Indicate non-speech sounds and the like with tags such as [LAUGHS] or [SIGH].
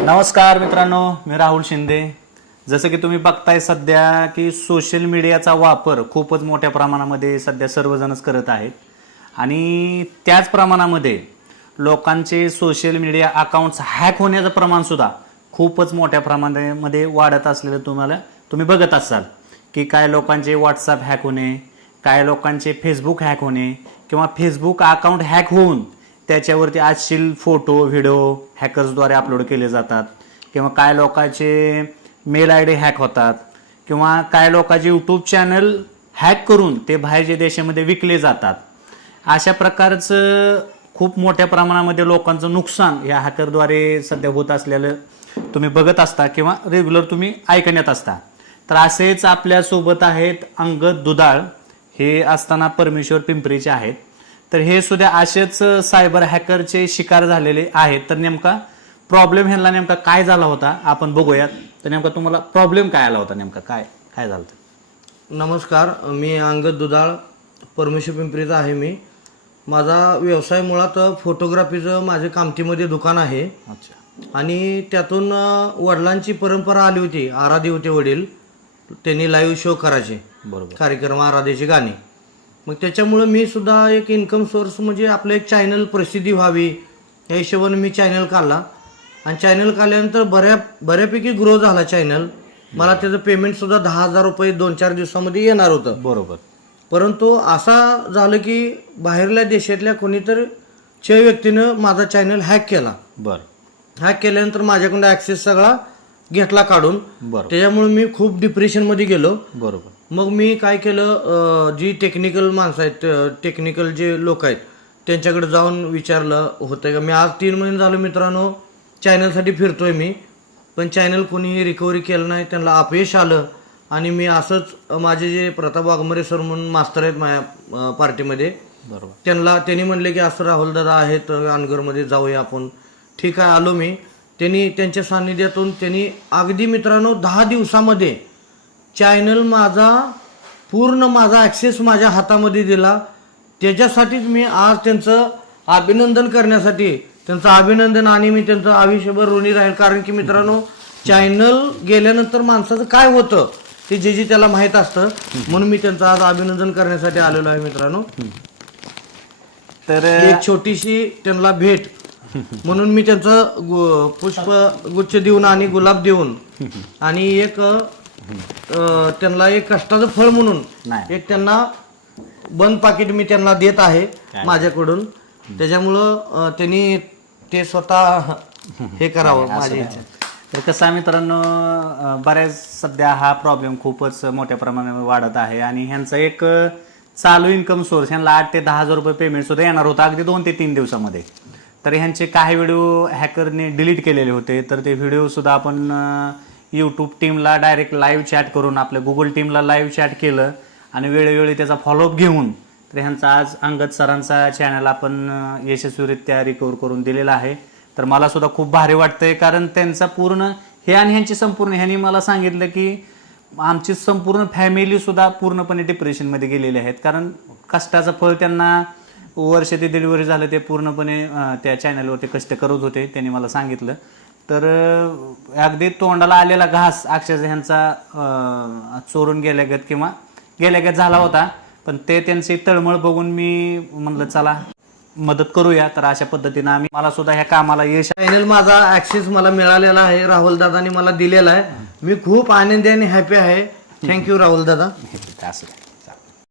नमस्कार मित्रांनो मी राहुल शिंदे. जसं की तुम्ही बघताय सध्या की सोशल मीडियाचा वापर खूपच मोठ्या प्रमाणामध्ये सध्या सर्वजणच करत आहेत. आणि त्याच प्रमाणामध्ये लोकांचे सोशल मीडिया अकाउंट्स हॅक होण्याचं प्रमाणसुद्धा खूपच मोठ्या प्रमाणामध्ये वाढत असलेलं तुम्हाला तुम्ही बघत असाल की काय लोकांचे व्हॉट्सअप हॅक होणे काय लोकांचे फेसबुक हॅक होणे किंवा फेसबुक अकाउंट हॅक होऊन त्याच्यावरती आजशील फोटो व्हिडिओ हॅकर्सद्वारे अपलोड केले जातात. किंवा काय लोकांचे मेल आय डी हॅक होतात. किंवा काय लोकांचे यूट्यूब चॅनल हॅक करून ते बाहेरच्या देशामध्ये विकले जातात. अशा प्रकारचं खूप मोठ्या प्रमाणामध्ये लोकांचं नुकसान या हॅकरद्वारे सध्या होत असलेलं तुम्ही बघत असता किंवा रेग्युलर तुम्ही ऐकण्यात असता. तर असेच आपल्यासोबत आहेत अंगद दुधाळ. हे असताना परमेश्वर पिंपरीचे आहेत. तर हे सुद्धा असेच सायबर हॅकरचे शिकार झालेले आहेत. तर नेमका प्रॉब्लेम ह्यांना नेमका काय झाला होता आपण बघूयात. तर नेमका तुम्हाला प्रॉब्लेम काय आला होता नेमका? काय काय झालं? नमस्कार मी अंगद दुधाळ परमेश्वर पिंपरीचा आहे मी. माझा व्यवसाय मुळात फोटोग्राफीचं माझे कामतीमध्ये दुकान आहे. अच्छा. आणि त्यातून वडिलांची परंपरा आली होती आराधी होते वडील. त्यांनी लाईव्ह शो करायचे. बरोबर. कार्यक्रम आराधेची गाणी. मग त्याच्यामुळं मी सुद्धा एक इन्कम सोर्स म्हणजे आपलं एक चॅनल प्रसिद्धी व्हावी या हिशोबाने मी चॅनल काढला. आणि चॅनल काढल्यानंतर बऱ्या बऱ्यापैकी ग्रो झाला चॅनल मला त्याचं पेमेंट सुद्धा दहा हजार रुपये दोन चार दिवसामध्ये येणार होतं. बरोबर. परंतु असा झालं की बाहेरल्या देशातल्या कोणीतरी च्या व्यक्तीनं माझा चॅनल हॅक केला. बर. हॅक केल्यानंतर माझ्याकडून ॲक्सेस सगळा घेतला काढून. बरोबर त्याच्यामुळे मी खूप डिप्रेशनमध्ये गेलो. बरोबर. मग मी काय केलं जी टेक्निकल माणसं आहेत टेक्निकल जे लोक आहेत त्यांच्याकडे जाऊन विचारलं होतं का? मी आज तीन महिने झालो मित्रांनो चॅनलसाठी फिरतोय मी पण चॅनल कोणीही रिकव्हरी केलं नाही त्यांना अपयश आलं आणि मी असंच माझे जे प्रताप वाघमरे सर म्हणून मास्तर आहेत माझ्या पार्टीमध्ये बरोबर. त्यांना त्यांनी म्हणले की असं राहुल दादा आहेत अनगरमध्ये जाऊया आपण. ठीक आहे आलो मी. त्यांनी त्यांच्या सान्निध्यातून त्यांनी अगदी मित्रांनो दहा दिवसामध्ये चॅनल माझा पूर्ण माझा ॲक्सेस माझ्या हातामध्ये दिला. त्याच्यासाठीच मी आज त्यांचं अभिनंदन करण्यासाठी त्यांचं अभिनंदन आणि मी त्यांचं आयुष्यभर ऋणी राहील. कारण की मित्रांनो चॅनल गेल्यानंतर माणसाचं काय होतं ते जे जे त्याला माहीत असतं म्हणून मी त्यांचं आज अभिनंदन करण्यासाठी आलेलो आहे मित्रांनो. तर एक छोटीशी त्यांना भेट. म्हणून मी त्यांचं पुष्प गुच्छ देऊन आणि गुलाब देऊन आणि एक त्यांना एक कष्टाचं फळ म्हणून नाही. एक त्यांना बंद पाकिट मी त्यांना देत आहे माझ्याकडून. त्याच्यामुळं अ, त्यांनी ते स्वतः हे [LAUGHS] करावं माझी इच्छा तर कसं आहे मित्रांनो अं, बऱ्याच सध्या हा प्रॉब्लेम खूपच मोठ्या प्रमाणावर वाढत आहे आणि ह्यांचा एक अं, चालू इन्कम सोर्स ह्यांना आठ ते दहा हजार रुपये पेमेंट सुद्धा येणार होता अगदी दोन ते तीन दिवसामध्ये. तर ह्यांचे काही व्हिडिओ हॅकरने डिलीट केलेले होते तर ते व्हिडिओ सुद्धा आपण यूट्यूब टीमला डायरेक्ट लाईव्ह चॅट करून आपल्या गुगल टीमला लाईव्ह चॅट केलं आणि वेळोवेळी त्याचा फॉलोअप घेऊन तर ह्यांचा आज अंगद सरांचा चॅनल आपण यशस्वीरित्या रिकवर करून दिलेला आहे. तर मला सुद्धा खूप भारी वाटतंय कारण त्यांचा पूर्ण हे आणि ह्यांची संपूर्ण ह्यांनी मला सांगितलं की आमची संपूर्ण फॅमिली सुद्धा पूर्णपणे डिप्रेशनमध्ये गेलेली आहेत. कारण कष्टाचं फळ त्यांना वर्ष ते दीड वर्ष झालं ते पूर्णपणे त्या त्या चॅनलवरती कष्ट करत होते त्यांनी मला सांगितलं. तर अगदी तोंडाला आलेला घास अक्षरशः ह्यांचा चोरून गेल्यागत किंवा गेल्यागत झाला होता. पण ते त्यांची तळमळ बघून मी म्हणलं चला मदत करूया. तर अशा पद्धतीनं आम्ही मला सुद्धा ह्या कामाला यश चॅनल माझा ऍक्सेस मला मिळालेला आहे राहुल दादानी मला दिलेला आहे. मी खूप आनंदी आणि हॅपी आहे. थँक्यू राहुल दादा. असं.